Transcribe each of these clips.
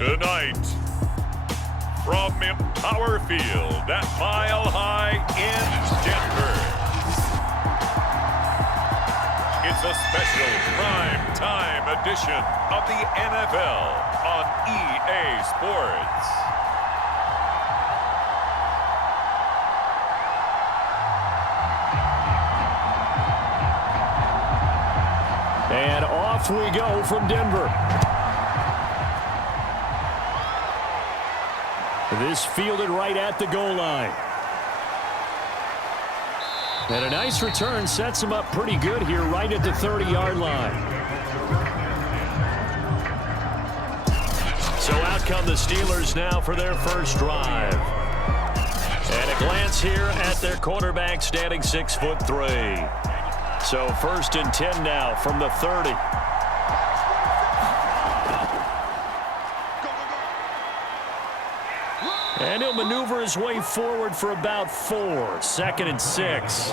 Tonight, from Empower Field at Mile High in Denver, it's a special prime time edition of the NFL on EA Sports. And off we go from Denver. This fielded right at the goal line. And a nice return sets him up pretty good here right at the 30-yard line. So out come the Steelers now for their first drive. And a glance here at their quarterback standing 6'3". So 1st and 10 now from the 30. And he'll maneuver his way forward for about 4. 2nd and 6.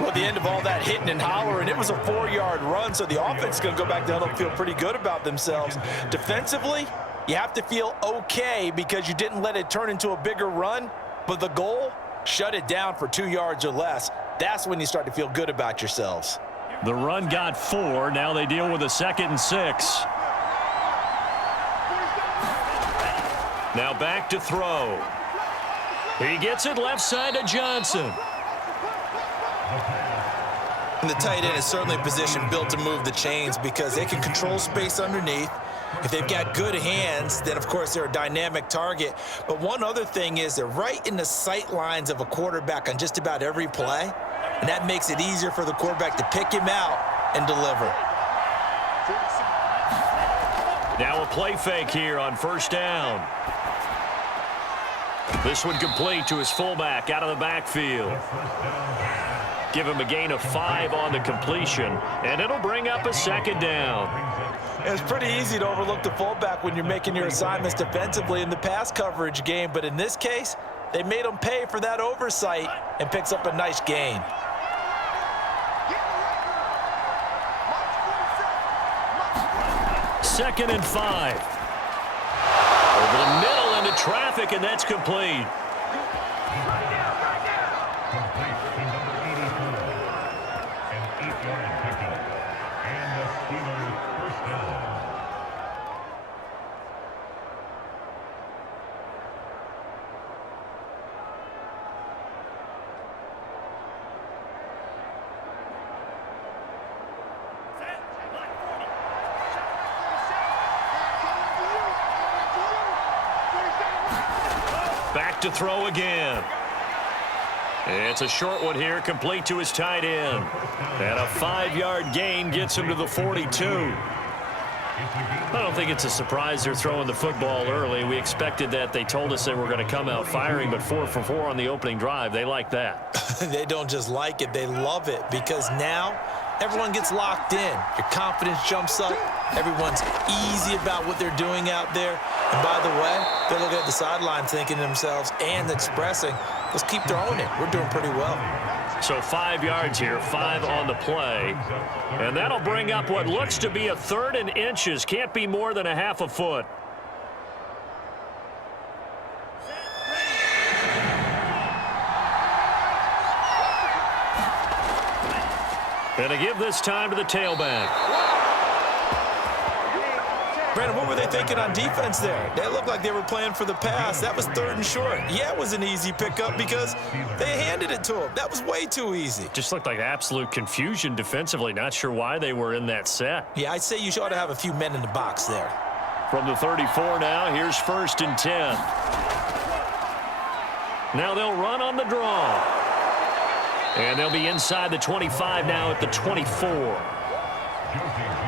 Well, at the end of all that hitting and hollering, it was a 4-yard run, so the offense is going to go back down and feel pretty good about themselves. Defensively, you have to feel okay because you didn't let it turn into a bigger run, but the goal, shut it down for 2 yards or less. That's when you start to feel good about yourselves. The run got 4. Now they deal with a 2nd and 6. Now back to throw. He gets it left side to Johnson. And the tight end is certainly a position built to move the chains because they can control space underneath. If they've got good hands, then, of course, they're a dynamic target. But one other thing is they're right in the sight lines of a quarterback on just about every play, and that makes it easier for the quarterback to pick him out and deliver. Now a play fake here on 1st down. This one complete to his fullback out of the backfield. Give him a gain of 5 on the completion, and it'll bring up a 2nd down. It's pretty easy to overlook the fullback when you're making your assignments defensively in the pass coverage game, but in this case, they made him pay for that oversight and picks up a nice gain. Second and 5. Over the middle into traffic, and that's complete. Back to throw again. It's a short one here, complete to his tight end. And a 5-yard gain gets him to the 42. I don't think it's a surprise they're throwing the football early. We expected that. They told us they were going to come out firing, but 4 for 4 on the opening drive. They like that. They don't just like it, they love it, because now everyone gets locked in. Your confidence jumps up. Everyone's easy about what they're doing out there. And by the way, they're looking at the sideline thinking to themselves and expressing, let's keep throwing it. We're doing pretty well. So 5 yards here, 5 on the play. And that'll bring up what looks to be a 3rd and inches. Can't be more than a half a foot. And to give this time to the tailback. Brandon, what were they thinking on defense there? They looked like they were playing for the pass. That was 3rd and short. Yeah, it was an easy pickup because they handed it to him. That was way too easy. Just looked like absolute confusion defensively. Not sure why they were in that set. Yeah, I'd say you ought to have a few men in the box there. From the 34 now, here's 1st and 10. Now they'll run on the draw. And they'll be inside the 25 now at the 24.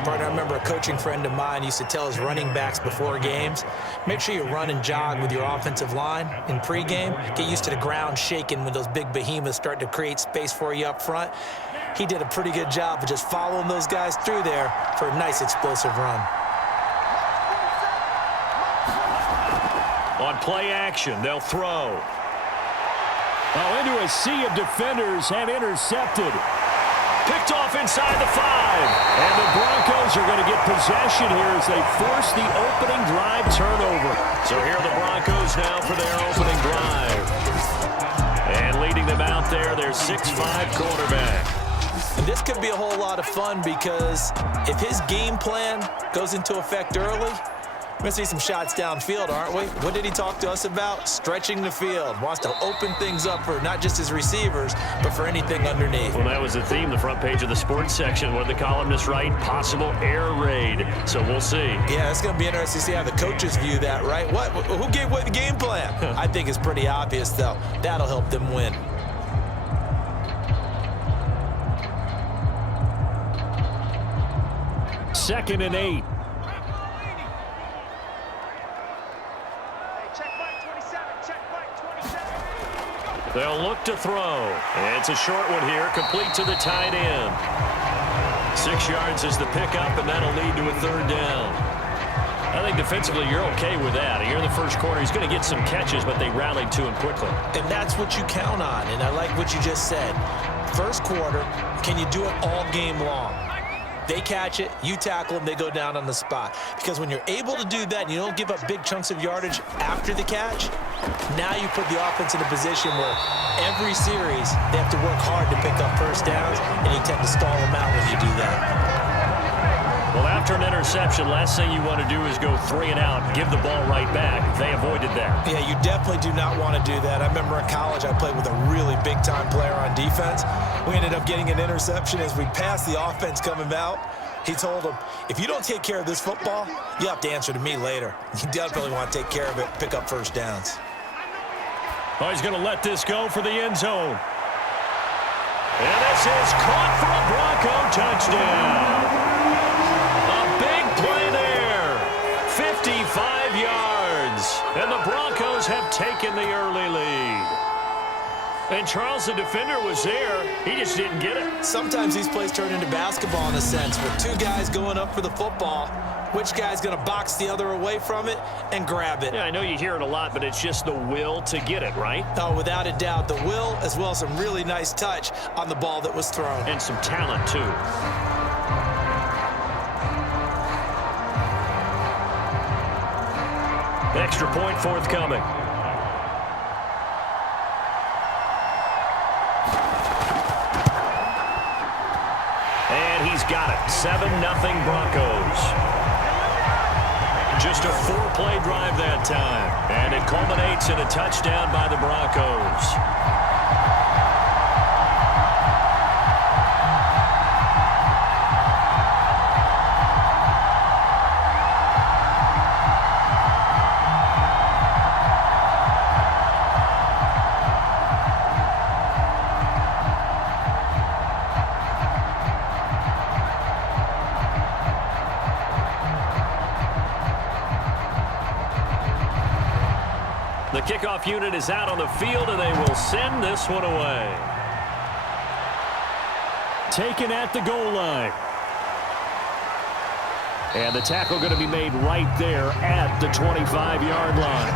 Partner, I remember a coaching friend of mine used to tell his running backs before games, make sure you run and jog with your offensive line in pregame. Get used to the ground shaking when those big behemoths start to create space for you up front. He did a pretty good job of just following those guys through there for a nice explosive run. On play action, they'll throw. Oh, into a sea of defenders and intercepted. Picked off inside the 5. And the Broncos are going to get possession here as they force the opening drive turnover. So here are the Broncos now for their opening drive. And leading them out there, their 6'5" quarterback. And this could be a whole lot of fun because if his game plan goes into effect early, we're going to see some shots downfield, aren't we? What did he talk to us about? Stretching the field. Wants to open things up for not just his receivers, but for anything underneath. Well, that was the theme, the front page of the sports section. What did the columnists write? Possible air raid. So we'll see. Yeah, it's going to be interesting to see how the coaches view that, right? What? Who gave away the game plan? I think it's pretty obvious, though. That'll help them win. Second and 8. They'll look to throw. It's a short one here, complete to the tight end. 6 yards is the pickup, and that'll lead to a third down. I think defensively you're okay with that. Here in the first quarter, he's going to get some catches, but they rallied to him quickly. And that's what you count on, and I like what you just said. First quarter, can you do it all game long? They catch it, you tackle them, they go down on the spot. Because when you're able to do that and you don't give up big chunks of yardage after the catch, now you put the offense in a position where every series they have to work hard to pick up first downs, and you tend to stall them out when you do that. Well, after an interception, last thing you want to do is go 3 and out, give the ball right back. They avoided that. Yeah, you definitely do not want to do that. I remember in college I played with a really big-time player on defense. We ended up getting an interception as we passed the offense coming out. He told him, if you don't take care of this football, you have to answer to me later. You definitely want to take care of it, pick up first downs. Oh, he's going to let this go for the end zone. And this is caught for a Bronco touchdown. A big play there. 55 yards. And the Broncos have taken the early lead. And Charles, the defender, was there. He just didn't get it. Sometimes these plays turn into basketball in a sense, with 2 guys going up for the football. Which guy's going to box the other away from it and grab it? Yeah, I know you hear it a lot, but it's just the will to get it, right? Oh, without a doubt. The will, as well as some really nice touch on the ball that was thrown. And some talent, too. Extra point forthcoming. And he's got it. 7-0 Broncos. Just a 4-play drive that time. And it culminates in a touchdown by the Broncos. The kickoff unit is out on the field, and they will send this one away. Taken at the goal line. And the tackle going to be made right there at the 25-yard line.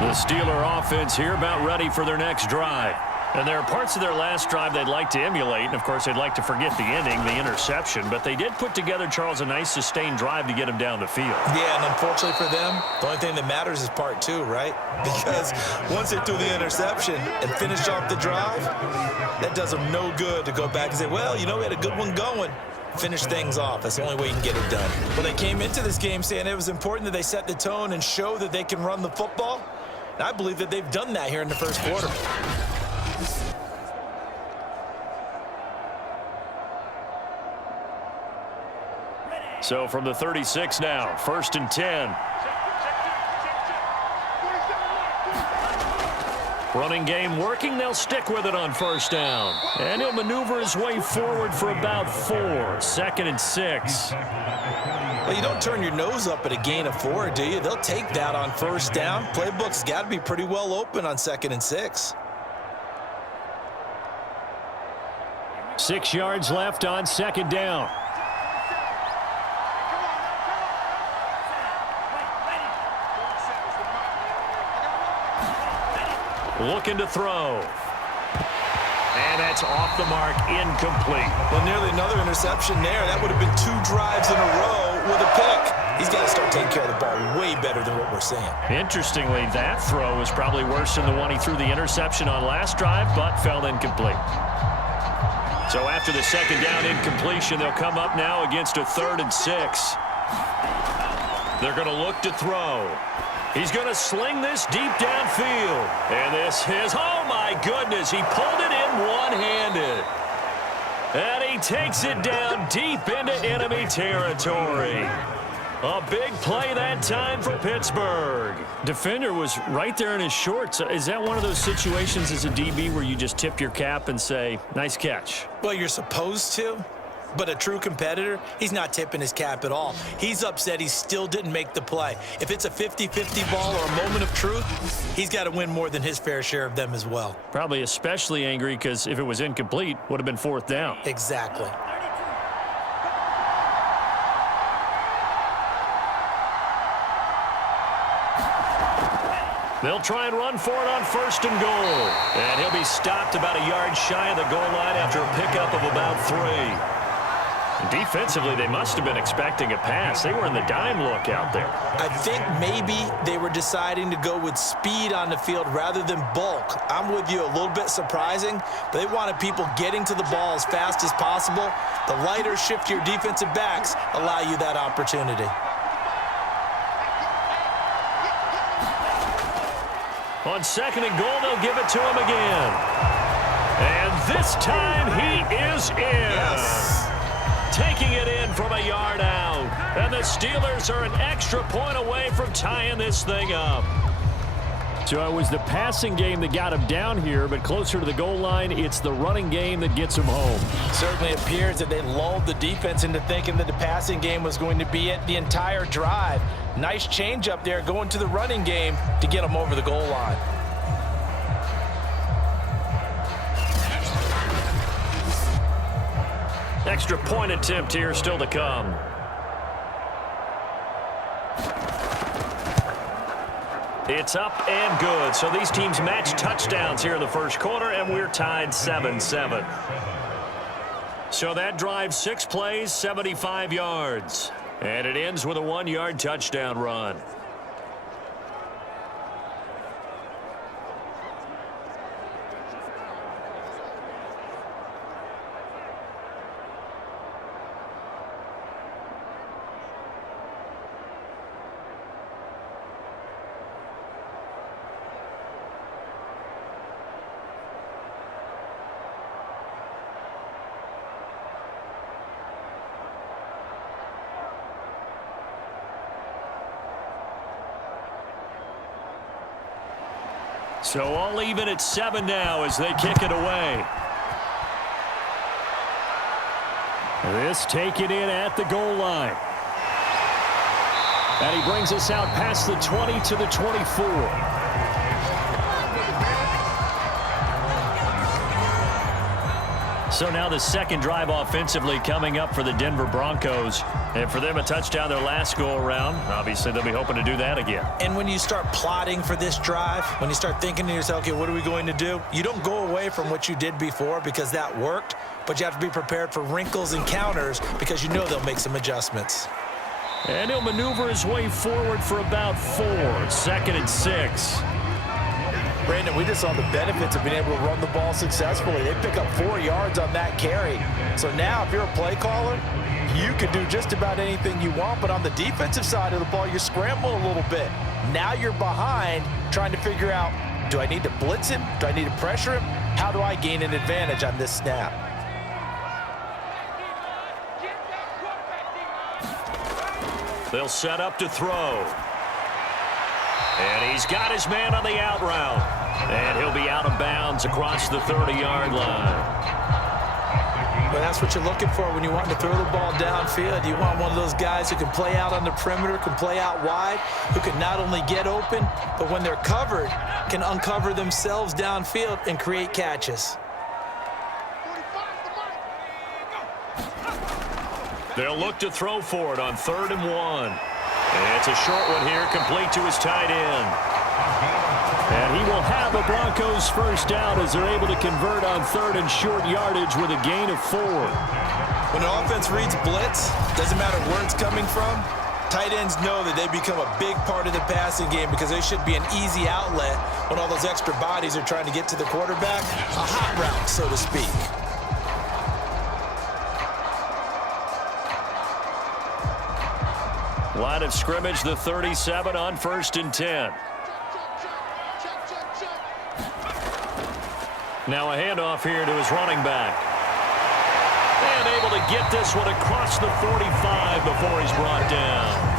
The Steeler offense here about ready for their next drive. And there are parts of their last drive they'd like to emulate. And, of course, they'd like to forget the ending, the interception. But they did put together, Charles, a nice sustained drive to get him down the field. Yeah, and unfortunately for them, the only thing that matters is part 2, right? Because once they threw the interception and finished off the drive, that does them no good to go back and say, well, you know, we had a good one going. Finish things off. That's the only way you can get it done. Well, they came into this game saying it was important that they set the tone and show that they can run the football. And I believe that they've done that here in the first quarter. So from the 36 now, 1st and 10. Running game working. They'll stick with it on 1st down. And he'll maneuver his way forward for about 4. 2nd and 6. Well, you don't turn your nose up at a gain of 4, do you? They'll take that on 1st down. Playbook's got to be pretty well open on 2nd and 6. 6 yards left on 2nd down. looking to throw. And that's off the mark, incomplete. Well, nearly another interception there. That would have been 2 drives in a row with a pick. He's got to start taking care of the ball way better than what we're seeing. Interestingly, that throw was probably worse than the one he threw the interception on last drive, but fell incomplete. So after the second down incompletion, they'll come up now against a 3rd and 6. They're going to look to throw. He's going to sling this deep downfield. And this is, oh my goodness, he pulled it in one-handed. And he takes it down deep into enemy territory. A big play that time for Pittsburgh. Defender was right there in his shorts. Is that one of those situations as a DB where you just tip your cap and say, nice catch? Well, you're supposed to. But a true competitor, he's not tipping his cap at all. He's upset he still didn't make the play. If it's a 50-50 ball or a moment of truth, he's got to win more than his fair share of them as well. Probably especially angry because if it was incomplete, would have been 4th down. Exactly. They'll try and run for it on 1st and goal. And he'll be stopped about a yard shy of the goal line after a pickup of about 3. Defensively, they must have been expecting a pass. They were in the dime look out there. I think maybe they were deciding to go with speed on the field rather than bulk. I'm with you, a little bit surprising, but they wanted people getting to the ball as fast as possible. The lighter, shiftier defensive backs allow you that opportunity. On 2nd and goal, they'll give it to him again. And this time he is in. Yes. Taking it in from a yard out. And the Steelers are an extra point away from tying this thing up. So it was the passing game that got him down here, but closer to the goal line, it's the running game that gets him home. Certainly appears that they lulled the defense into thinking that the passing game was going to be it the entire drive. Nice change up there going to the running game to get them over the goal line. Extra point attempt here still to come. It's up and good. So these teams match touchdowns here in the first quarter, and we're tied 7-7. So that drive, 6 plays, 75 yards. And it ends with a 1-yard touchdown run. So all even at 7 now as they kick it away. This taken in at the goal line. And he brings us out past the 20 to the 24. So now the second drive offensively coming up for the Denver Broncos. And for them, a touchdown their last go-around. Obviously, they'll be hoping to do that again. And when you start plotting for this drive, when you start thinking to yourself, okay, what are we going to do? You don't go away from what you did before because that worked, but you have to be prepared for wrinkles and counters because you know they'll make some adjustments. And he'll maneuver his way forward for about 4. 2nd and 6. Brandon, we just saw the benefits of being able to run the ball successfully. They pick up 4 yards on that carry. So now if you're a play caller, you can do just about anything you want. But on the defensive side of the ball, you scramble a little bit. Now you're behind trying to figure out, do I need to blitz him? Do I need to pressure him? How do I gain an advantage on this snap? They'll set up to throw. And he's got his man on the out route. And he'll be out of bounds across the 30-yard line. Well, that's what you're looking for when you want to throw the ball downfield. You want one of those guys who can play out on the perimeter, can play out wide, who can not only get open, but when they're covered, can uncover themselves downfield and create catches. They'll look to throw for it on 3rd and 1. And it's a short one here, complete to his tight end. And he will have a Broncos first down as they're able to convert on third and short yardage with a gain of 4. When an offense reads blitz, doesn't matter where it's coming from, tight ends know that they become a big part of the passing game because they should be an easy outlet when all those extra bodies are trying to get to the quarterback. A hot route, so to speak. Line of scrimmage, the 37 on 1st and 10. Now a handoff here to his running back. And able to get this one across the 45 before he's brought down.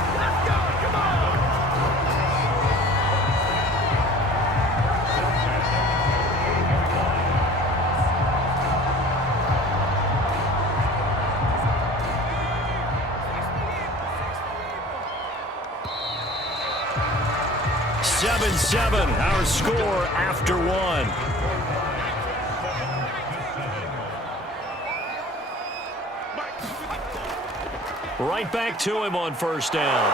Seven, our score after 1. Right back to him on first down.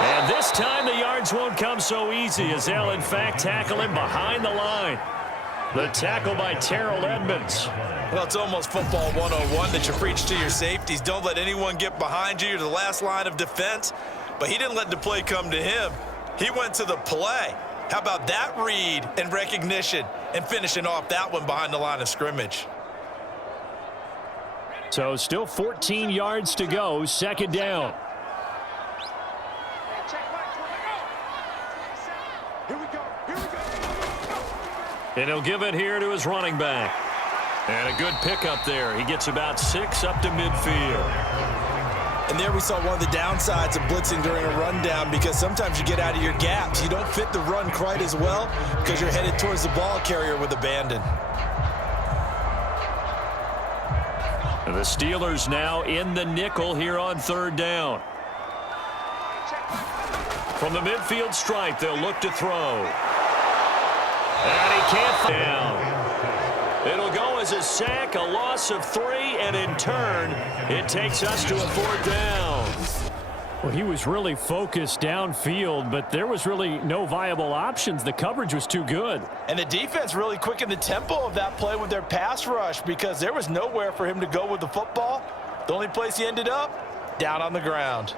And this time the yards won't come so easy as they'll in fact tackle him behind the line. The tackle by Terrell Edmonds. Well, it's almost football 101 that you preach to your safeties. Don't let anyone get behind you. You're the last line of defense. But he didn't let the play come to him. He went to the play. How about that read and recognition and finishing off that one behind the line of scrimmage? So still 14 yards to go, second down. And he'll give it here to his running back. And a good pickup there. He gets about 6 up to midfield. And there we saw one of the downsides of blitzing during a rundown because sometimes you get out of your gaps. You don't fit the run quite as well because you're headed towards the ball carrier with abandon. And the Steelers now in the nickel here on third down. From the midfield stripe, they'll look to throw. And he can't down. It'll go as a sack, a loss of 3, and in turn, it takes us to a 4th down. Well, he was really focused downfield, but there was really no viable options. The coverage was too good. And the defense really quickened the tempo of that play with their pass rush because there was nowhere for him to go with the football. The only place he ended up, down on the ground.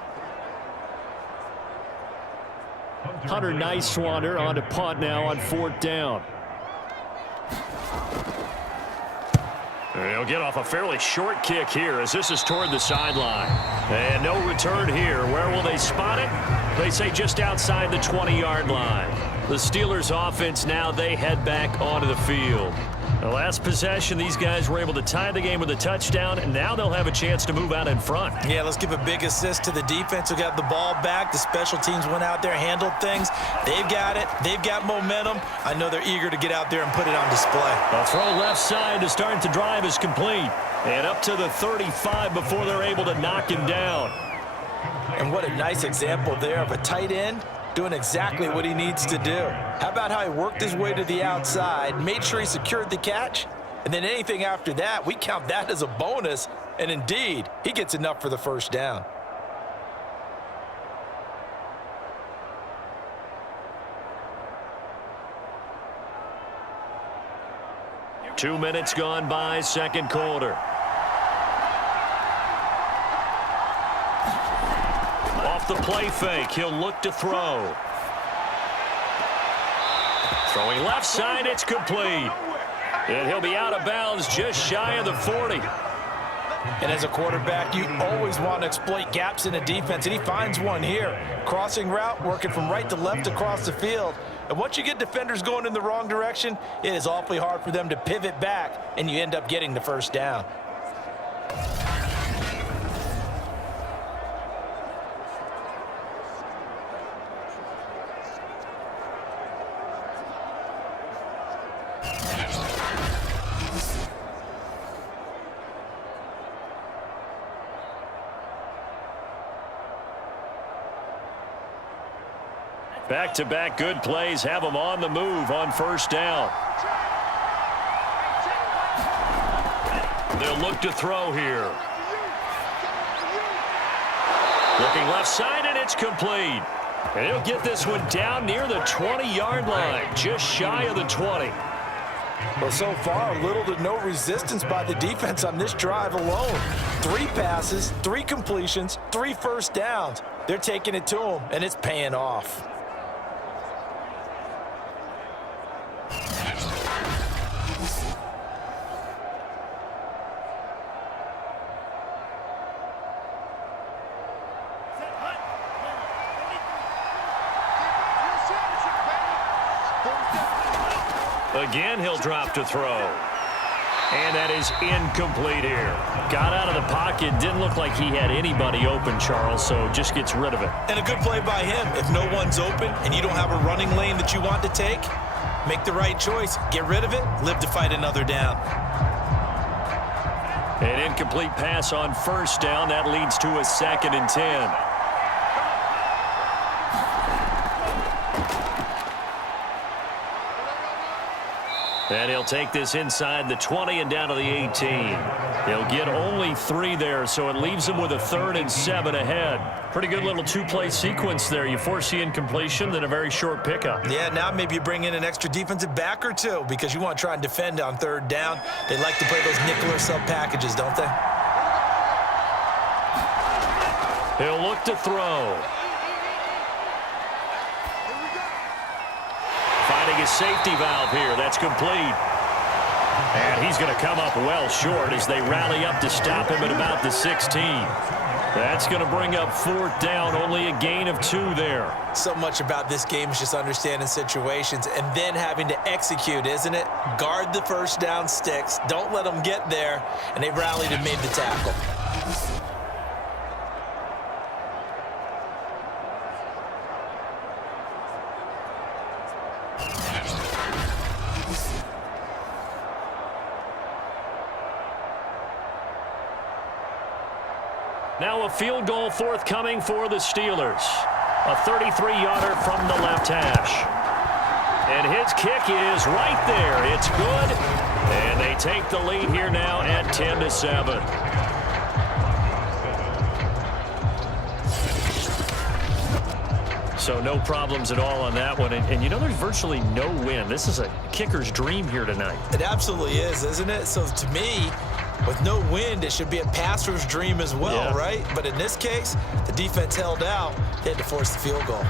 Hunter Nicewander on to punt now on 4th down. He'll get off a fairly short kick here as this is toward the sideline. And no return here. Where will they spot it? They say just outside the 20-yard line. The Steelers offense now, they head back onto the field. The last possession, these guys were able to tie the game with a touchdown, and now they'll have a chance to move out in front. Yeah, let's give a big assist to the defense who got the ball back. The special teams went out there, handled things. They've got it. They've got momentum. I know they're eager to get out there and put it on display. A throw left side to start the drive is complete. And up to the 35 before they're able to knock him down. And what a nice example there of a tight end doing exactly what he needs to do. How about how he worked his way to the outside, made sure he secured the catch, and then anything after that, we count that as a bonus, and indeed, he gets enough for the first down. Two minutes gone by, second quarter. Off the play fake, he'll look to throw. Throwing left side, it's complete. And he'll be out of bounds just shy of the 40. And as a quarterback, you always want to exploit gaps in a defense, and he finds one here. Crossing route, working from right to left across the field. And once you get defenders going in the wrong direction, it is awfully hard for them to pivot back, and you end up getting the first down. Back-to-back good plays have them on the move on first down. They'll look to throw here. Looking left side, and it's complete. And he'll get this one down near the 20-yard line, just shy of the 20. Well, so far, little to no resistance by the defense on this drive alone. 3 passes, 3 completions, 3 first downs. They're taking it to him, and it's paying off. Again, he'll drop to throw. And that is incomplete here. Got out of the pocket. Didn't look like he had anybody open, Charles, so just gets rid of it. And a good play by him. If no one's open and you don't have a running lane that you want to take, make the right choice. Get rid of it. Live to fight another down. An incomplete pass on first down. That leads to a 2nd and 10. And he'll take this inside the 20 and down to the 18. He'll get only 3 there, so it leaves him with a 3rd and 7 ahead. Pretty good little 2-play sequence there. You force the incompletion, then a very short pickup. Yeah, now maybe you bring in an extra defensive back or 2 because you want to try and defend on 3rd down. They like to play those nickel or sub packages, don't they? He'll look to throw. Finding a safety valve here. That's complete. And he's going to come up well short as they rally up to stop him at about the 16. That's going to bring up 4th down. Only a gain of 2 there. So much about this game is just understanding situations and then having to execute, isn't it? Guard the first down sticks. Don't let them get there. And they rallied and made the tackle. Now a field goal forthcoming for the Steelers. A 33-yarder from the left hash. And his kick is right there. It's good. And they take the lead here now at 10-7. So no problems at all on that one. And you know, there's virtually no wind. This is a kicker's dream here tonight. It absolutely is, isn't it? So to me, with no wind, it should be a passer's dream as well, yeah. Right? But in this case, the defense held out. They had to force the field goal.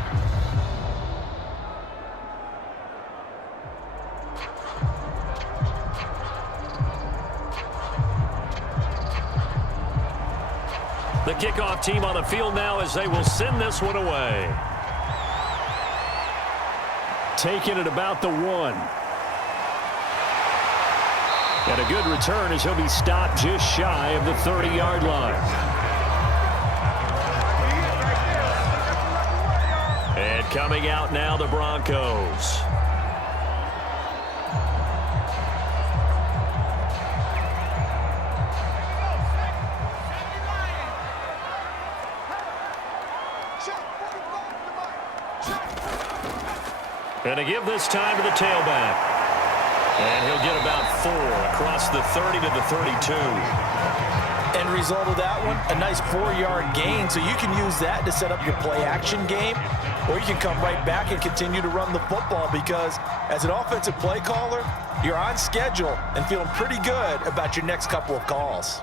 The kickoff team on the field now as they will send this one away. Taking it about the 1. And a good return as he'll be stopped just shy of the 30-yard line. And coming out now, the Broncos. And to give this time to the tailback. And he'll get about 4 across the 30 to the 32. End result of that one, a nice 4-yard gain. So you can use that to set up your play-action game, or you can come right back and continue to run the football because as an offensive play caller, you're on schedule and feeling pretty good about your next couple of calls.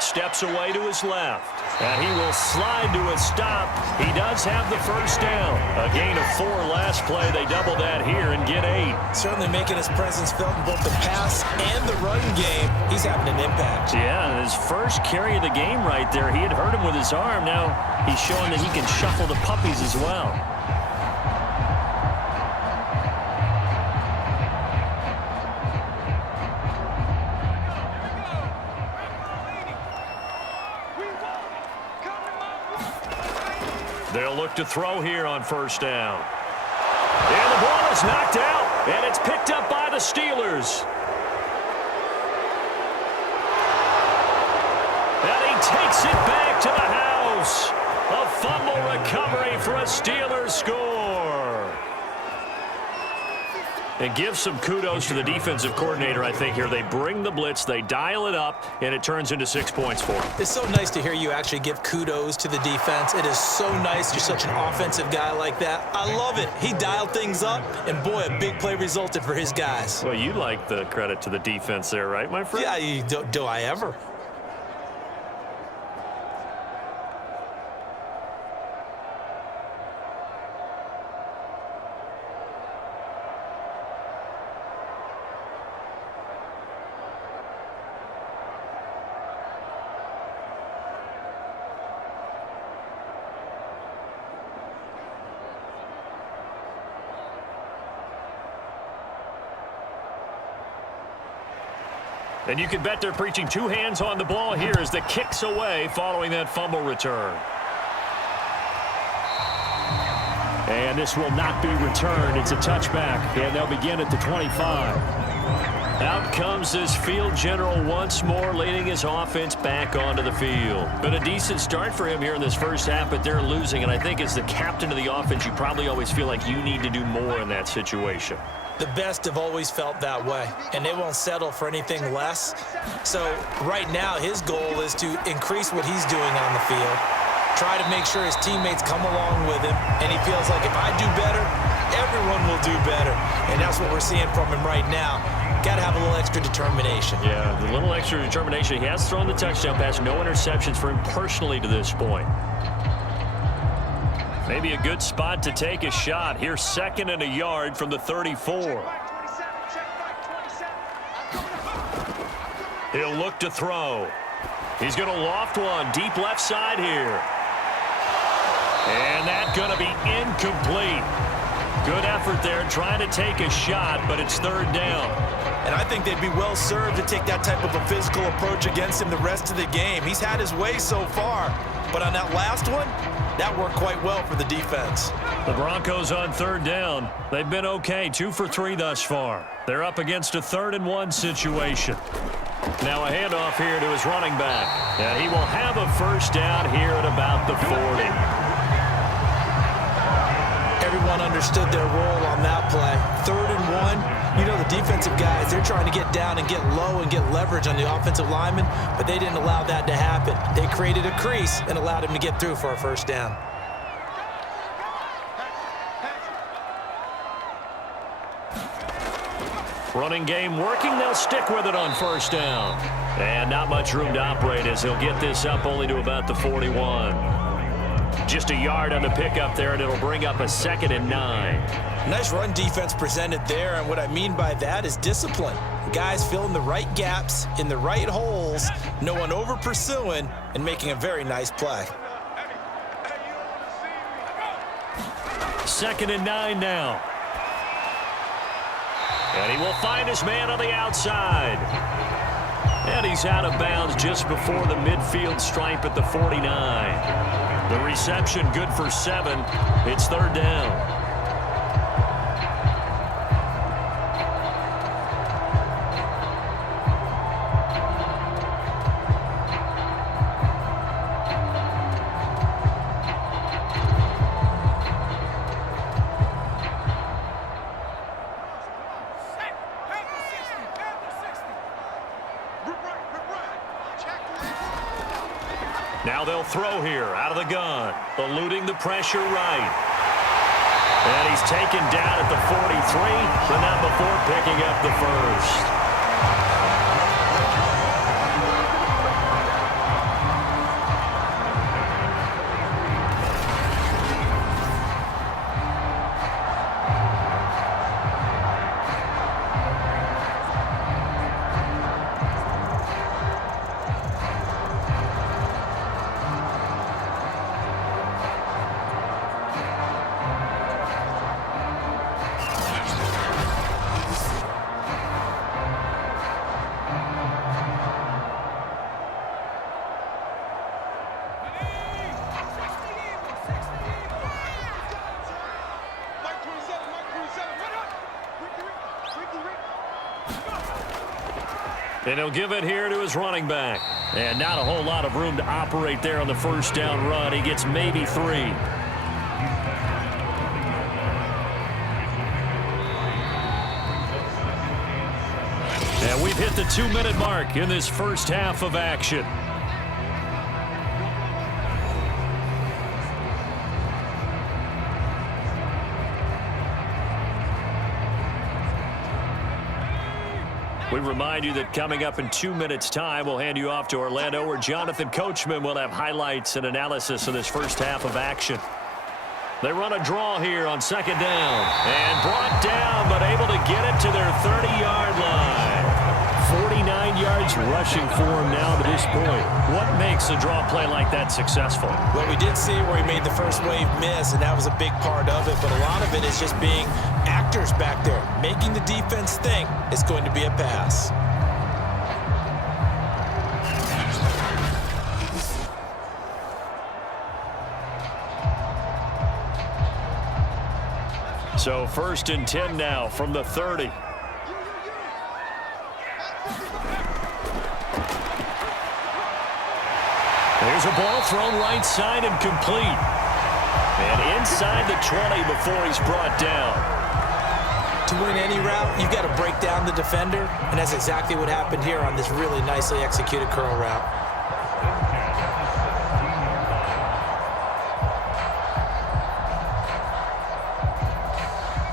Steps away to his left. And he will slide to a stop. He does have the first down. A gain of 4 last play. They double that here and get 8. Certainly making his presence felt in both the pass and the run game. He's having an impact. Yeah, his first carry of the game right there. He had hurt him with his arm. Now he's showing that he can shuffle the puppies as well. They'll look to throw here on first down. And the ball is knocked out, and it's picked up by the Steelers. And he takes it back to the house. A fumble recovery for a Steelers score. And give some kudos to the defensive coordinator, I think, here. They bring the blitz, they dial it up, and it turns into 6 points for them. It's so nice to hear you actually give kudos to the defense. It is so nice. You're such an offensive guy like that. I love it. He dialed things up, and boy, a big play resulted for his guys. Well, you like the credit to the defense there, right, my friend? Yeah, do I ever? And you can bet they're preaching two hands on the ball here as the kick's away following that fumble return. And this will not be returned. It's a touchback, and they'll begin at the 25. Out comes this field general once more, leading his offense back onto the field. Been a decent start for him here in this first half, but they're losing. And I think as the captain of the offense, you probably always feel like you need to do more in that situation. The best have always felt that way, and they won't settle for anything less. So right now, his goal is to increase what he's doing on the field, try to make sure his teammates come along with him, and he feels like if I do better, everyone will do better. And that's what we're seeing from him right now. Got to have a little extra determination. Yeah, a little extra determination. He has thrown the touchdown pass, no interceptions for him personally to this point. Maybe a good spot to take a shot. Here's 2nd and a yard from the 34. He'll look to throw. He's going to loft one deep left side here. And that's going to be incomplete. Good effort there trying to take a shot, but it's 3rd down. And I think they'd be well served to take that type of a physical approach against him the rest of the game. He's had his way so far, but on that last one, that worked quite well for the defense. The Broncos on 3rd down. They've been okay, 2 for 3 thus far. They're up against a 3rd and 1 situation. Now a handoff here to his running back. And he will have a first down here at about the 40. Everyone understood their role on that play. 3rd and 1. You know, the defensive guys, they're trying to get down and get low and get leverage on the offensive lineman, but they didn't allow that to happen. They created a crease and allowed him to get through for a first down. Running game working. They'll stick with it on first down. And not much room to operate as he'll get this up only to about the 41. Just a yard on the pickup there, and it'll bring up a 2nd and 9. Nice run defense presented there, and what I mean by that is discipline. Guys filling the right gaps in the right holes, no one over pursuing, and making a very nice play. 2nd and 9 now. And he will find his man on the outside. And he's out of bounds just before the midfield stripe at the 49. The reception good for 7. It's 3rd down. Now they'll throw here out of the gun, eluding the pressure right. And he's taken down at the 43, but not before picking up the first. And he'll give it here to his running back. And not a whole lot of room to operate there on the first down run. He gets maybe 3. And we've hit the 2-minute mark in this first half of action. We remind you that coming up in 2 minutes' time, we'll hand you off to Orlando, where Jonathan Coachman will have highlights and analysis of this first half of action. They run a draw here on second down. And brought down, but able to get it to their 30-yard line. 49 yards rushing for him now to this point. What makes a draw play like that successful? Well, we did see where he made the first wave miss, and that was a big part of it. But a lot of it is just being actors back there, making the defense think it's going to be a pass. So 1st and 10 now from the 30. There's a ball thrown right side and complete. And inside the 20 before he's brought down. To win any route, you've got to break down the defender, and that's exactly what happened here on this really nicely executed curl route.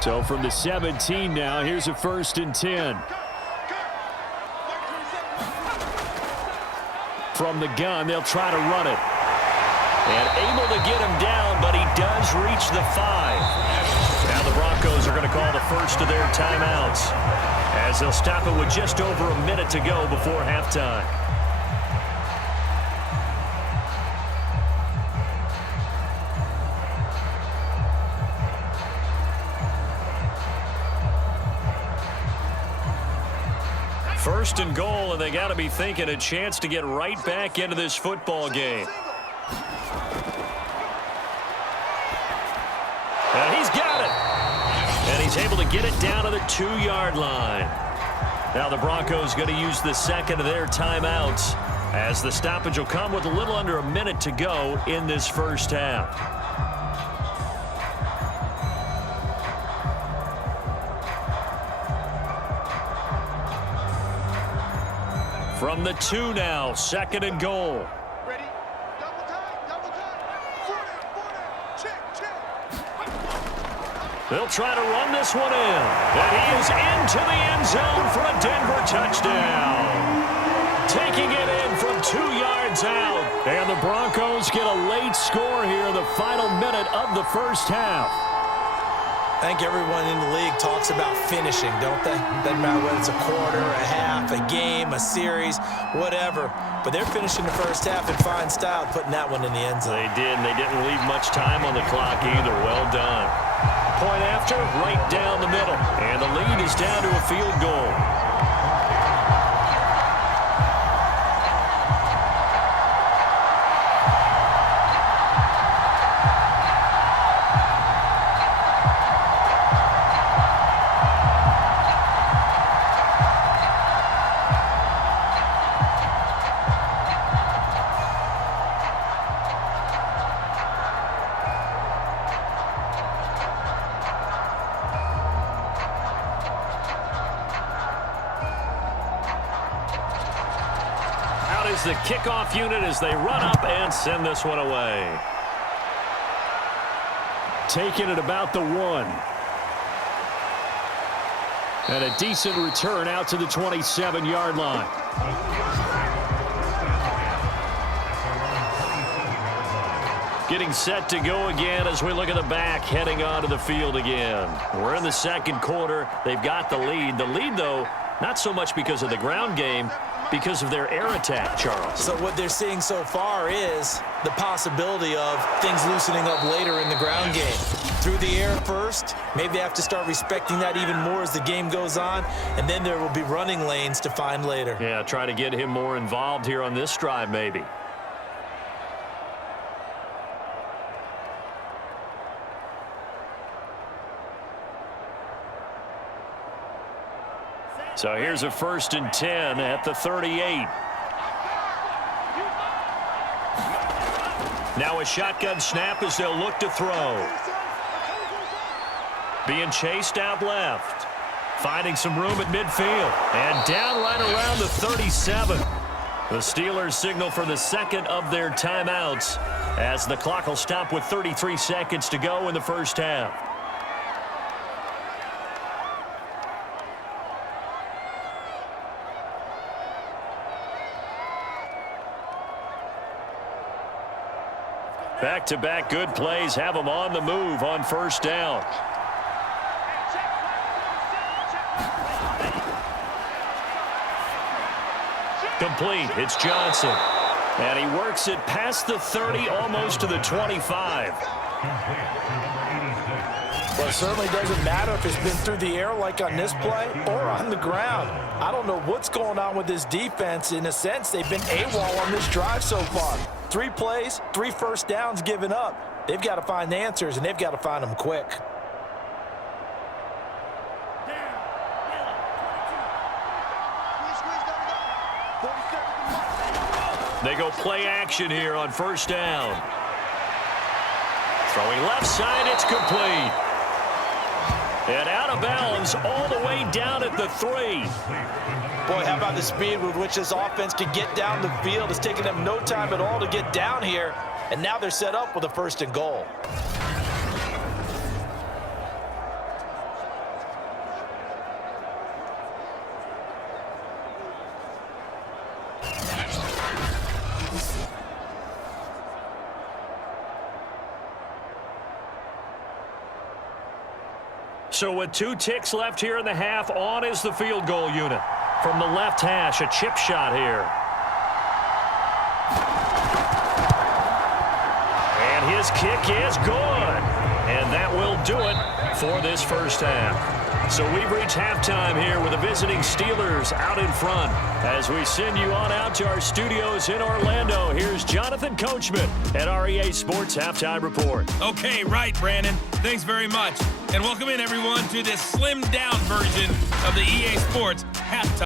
So from the 17 now, here's a 1st and 10. From the gun, they'll try to run it. And able to get him down, but he does reach the 5. Now the Broncos are going to call the first of their timeouts, as they'll stop it with just over a minute to go before halftime. First and goal, and they got to be thinking a chance to get right back into this football game. And he's got it. And he's able to get it down to the 2-yard line. Now the Broncos going to use the second of their timeouts, as the stoppage will come with a little under a minute to go in this first half. From the 2 now, 2nd and goal. Ready? Double time. 40, check. They'll try to run this one in. And he is into the end zone for a Denver touchdown. Taking it in from 2 yards out. And the Broncos get a late score here in the final minute of the first half. I think everyone in the league talks about finishing, don't they? Doesn't matter whether it's a quarter, a half, a game, a series, whatever. But they're finishing the first half in fine style, putting that one in the end zone. They did, and they didn't leave much time on the clock either. Well done. Point after, right down the middle. And the lead is down to a field goal. The kickoff unit as they run up and send this one away. Taking it about the 1. And a decent return out to the 27-yard line. Getting set to go again as we look at the back, heading onto the field again. We're in the second quarter. They've got the lead. The lead, though, not so much because of the ground game, because of their air attack, Charles. So what they're seeing so far is the possibility of things loosening up later in the ground game. Through the air first, maybe they have to start respecting that even more as the game goes on, and then there will be running lanes to find later. Yeah, try to get him more involved here on this drive, maybe. So here's a 1st and 10 at the 38. Now a shotgun snap as they'll look to throw. Being chased out left. Finding some room at midfield. And down right around the 37. The Steelers signal for the second of their timeouts as the clock will stop with 33 seconds to go in the first half. Back-to-back good plays have them on the move on first down. Complete. It's Johnson. And he works it past the 30, almost to the 25. Well, it certainly doesn't matter if it's been through the air like on this play or on the ground. I don't know what's going on with this defense. In a sense, they've been AWOL on this drive so far. 3 plays, 3 first downs given up. They've got to find answers, and they've got to find them quick. They go play action here on first down. Throwing left side, it's complete. And out of bounds all the way down at the 3. Boy, how about the speed with which this offense can get down the field? It's taken them no time at all to get down here, and now they're set up with a 1st and goal. So with 2 ticks left here in the half, on is the field goal unit. From the left hash, a chip shot here. And his kick is good. And that will do it for this first half. So we've reached halftime here with the visiting Steelers out in front. As we send you on out to our studios in Orlando, here's Jonathan Coachman at REA Sports Halftime Report. Okay, right, Brandon. Thanks very much. And welcome in, everyone, to this slimmed-down version of the EA Sports Halftime.